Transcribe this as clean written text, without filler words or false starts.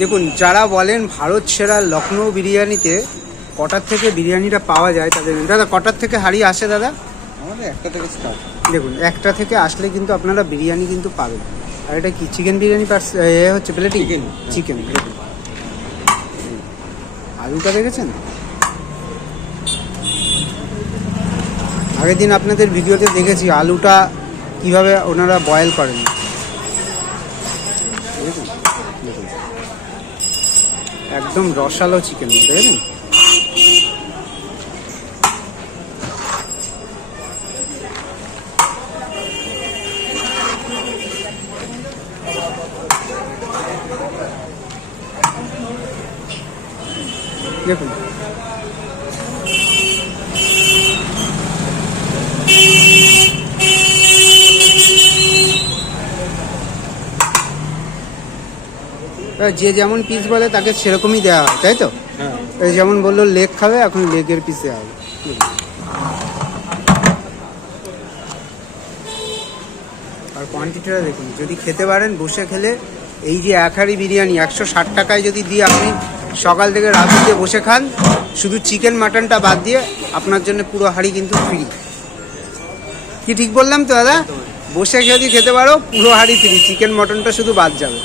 দেখুন, যারা বলেন ভারত সেরা লখনৌ বিরিয়ানিতে কটার থেকে বিরিয়ানিটা পাওয়া যায় তাদের, দাদা কটার থেকে হাঁড়ি আসে দাদা? আমাদের একটা থেকে স্টার্ট। দেখুন, একটা থেকে আসলে কিন্তু আপনারা বিরিয়ানি কিন্তু পাবেন। আর এটা কি চিকেন বিরিয়ানি হচ্ছে প্লেটিং? চিকেন। দেখুন আলুটা দেখেছেন? আগের দিন আপনাদের ভিডিওতে দেখেছি আলুটা কিভাবে ওনারা বয়েল করেন। দেখুন দেখুন, একদম রসালো চিকেন, দেখেছেন? দেখুন যে যেমন পিস বলে তাকে সেরকমই দেওয়া হয়, তাই তো? হ্যাঁ। এই যেমন বললো লেগ খাবে, এখন লেগের পিস দেওয়া হবে। আর কোয়ান্টিটিটা দেখুন, যদি খেতে পারেন বসে খেলে, এই যে এক হাঁড়ি বিরিয়ানি 160 টাকায় যদি দিয়ে আপনি সকাল থেকে রাত দিয়ে বসে খান, শুধু চিকেন মাটনটা বাদ দিয়ে আপনার জন্য পুরো হাঁড়ি কিন্তু ফ্রি। কি ঠিক বললাম তো দাদা? বসে যদি খেতে পারো পুরো হাঁড়ি ফ্রি, চিকেন মটনটা শুধু বাদ যাবে।